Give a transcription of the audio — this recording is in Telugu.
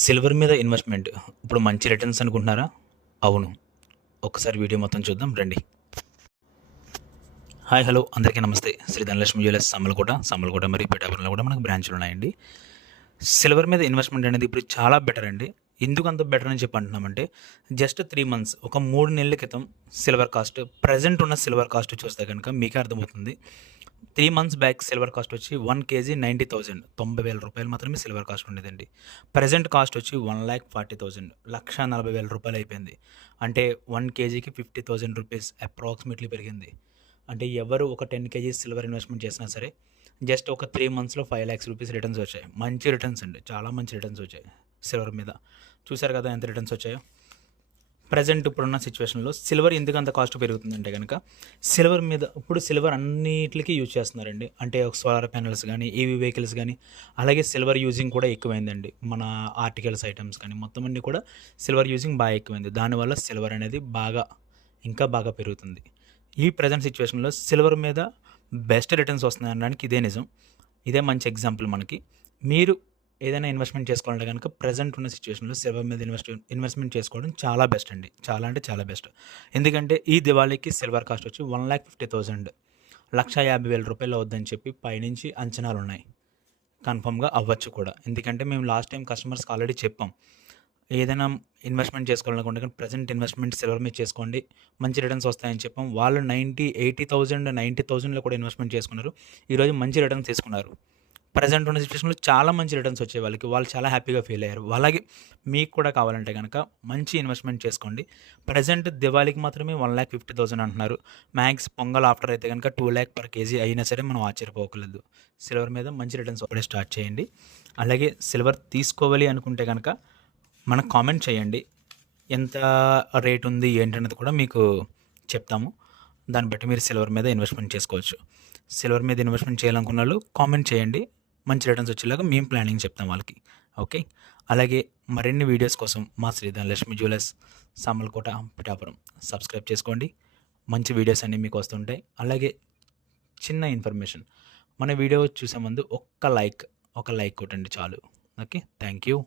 సిల్వర్ మీద ఇన్వెస్ట్మెంట్ ఇప్పుడు మంచి రిటర్న్స్ అనుకుంటున్నారా? అవును. ఒక్కసారి వీడియో మొత్తం చూద్దాం రండి. హాయ్ హలో అందరికీ నమస్తే. శ్రీ ధనలక్ష్మి జ్యువెలర్స్ సమ్మలకోట మరియు పిఠాపురంలో కూడా మనకు బ్రాంచ్లు ఉన్నాయండి. సిల్వర్ మీద ఇన్వెస్ట్మెంట్ అనేది ఇప్పుడు చాలా బెటర్ అండి. ఎందుకు అంత బెటర్ అని చెప్పి అంటున్నామంటే జస్ట్ 3 మంత్స్ ఒక 3 నెలల క్రితం సిల్వర్ కాస్ట్ ప్రజెంట్ ఉన్న సిల్వర్ కాస్ట్ చూస్తే కనుక మీకే అర్థమవుతుంది. 3 మంత్స్ బ్యాక్ సిల్వర్ కాస్ట్ వచ్చి 1 కేజీ 90,000 90,000 మాత్రమే సిల్వర్ కాస్ట్ ఉండేదండి. ప్రజెంట్ కాస్ట్ వచ్చి 1,40,000 1,40,000 అయిపోయింది. అంటే 1 కేజీకి 50,000 రూపీస్ అప్రాక్సిమేట్లీ పెరిగింది. అంటే ఎవరు ఒక 10 కేజీస్ సిల్వర్ ఇన్వెస్ట్మెంట్ చేసినా సరే జస్ట్ ఒక 3 మంత్స్లో 5 lakhs రూపీస్ రిటర్న్స్ వచ్చాయి. మంచి రిటర్న్స్ అండి, చాలా మంచి రిటర్న్స్ వచ్చాయి సిల్వర్ మీద. చూసారు కదా ఎంత రిటర్న్స్ వచ్చాయో. ప్రజెంట్ ఇప్పుడున్న సిచ్యువేషన్లో సిల్వర్ ఎందుకు అంత కాస్ట్ పెరుగుతుందంటే కనుక సిల్వర్ మీద ఇప్పుడు సిల్వర్ అన్నిటికీ యూజ్ చేస్తున్నారండి. అంటే సోలార్ ప్యానల్స్ కానీ ఈవీ వెహికల్స్ కానీ అలాగే సిల్వర్ యూజింగ్ కూడా ఎక్కువైందండి. మన ఆర్టికల్స్ ఐటమ్స్ కానీ మొత్తం అన్నీ కూడా సిల్వర్ యూజింగ్ బాగా ఎక్కువైంది. దానివల్ల సిల్వర్ అనేది ఇంకా బాగా పెరుగుతుంది. ఈ ప్రజెంట్ సిచ్యువేషన్లో సిల్వర్ మీద బెస్ట్ రిటర్న్స్ వస్తున్నాయి అనడానికి ఇదే నిజం. ఇదే మంచి ఎగ్జాంపుల్ మనకి. మీరు ఏదైనా ఇన్వెస్ట్మెంట్ చేసుకోవాలంటే కనుక ప్రజెంట్ ఉన్న సిచ్యువేషన్లో సిల్వర్ మీద ఇన్వెస్ట్మెంట్ చేసుకోవడం చాలా బెస్ట్ అండి. చాలా అంటే చాలా బెస్ట్. ఎందుకంటే ఈ దివాళీకి సిల్వర్ కాస్ట్ వచ్చి 1,50,000 1,50,000 అవుద్దని చెప్పి పైనుంచి అంచనాలు ఉన్నాయి. కన్ఫర్మ్గా అవ్వచ్చు కూడా. ఎందుకంటే మేము లాస్ట్ టైం కస్టమర్స్కి ఆల్రెడీ చెప్పాం, ఏదైనా ఇన్వెస్ట్మెంట్ చేసుకోవాలనుకుంటే కానీ ప్రజెంట్ ఇన్వెస్ట్మెంట్ సిల్వర్ మీద చేసుకోండి, మంచి రిటర్న్స్ వస్తాయని చెప్పాం. వాళ్ళు 80,000 90,000లో కూడా ఇన్వెస్ట్మెంట్ చేసుకున్నారు. ఈరోజు మంచి రిటర్న్స్ తీసుకున్నారు. ప్రజెంట్ ఉన్న సిచ్యువేషన్లో చాలా మంచి రిటర్న్స్ వచ్చే వాళ్ళు చాలా హ్యాపీగా ఫీల్ అయ్యారు. అలాగే మీకు కూడా కావాలంటే కనుక మంచి ఇన్వెస్ట్మెంట్ చేసుకోండి. ప్రజెంట్ దివాళీకి మాత్రమే 1,50,000 అంటున్నారు. మ్యాక్స్ పొంగల్ ఆఫ్టర్ అయితే కనుక 2 lakh per kg అయినా సరే మనం ఆశ్చర్యపోకలేదు. సిల్వర్ మీద మంచి రిటర్న్స్ అప్పుడే స్టార్ట్ చేయండి. అలాగే సిల్వర్ తీసుకోవాలి అనుకుంటే కనుక మనకు కామెంట్ చేయండి. ఎంత రేట్ ఉంది ఏంటనేది కూడా మీకు చెప్తాము. దాన్ని బట్టి మీరు సిల్వర్ మీద ఇన్వెస్ట్మెంట్ చేసుకోవచ్చు. సిల్వర్ మీద ఇన్వెస్ట్మెంట్ చేయాలనుకున్న వాళ్ళు కామెంట్ చేయండి. మంచి రిటర్న్స్ వచ్చేలాగా మేము ప్లానింగ్ చెప్తాం వాళ్ళకి. ఓకే. అలాగే మరిన్ని వీడియోస్ కోసం మా శ్రీ ధనలక్ష్మి జ్యువెలర్స్ సామర్లకోట పిఠాపురం సబ్స్క్రైబ్ చేసుకోండి. మంచి వీడియోస్ అన్నీ మీకు వస్తుంటాయి. అలాగే చిన్న ఇన్ఫర్మేషన్, మన వీడియో చూసే ముందు ఒక లైక్ కొట్టండి చాలు. Okay, thank you.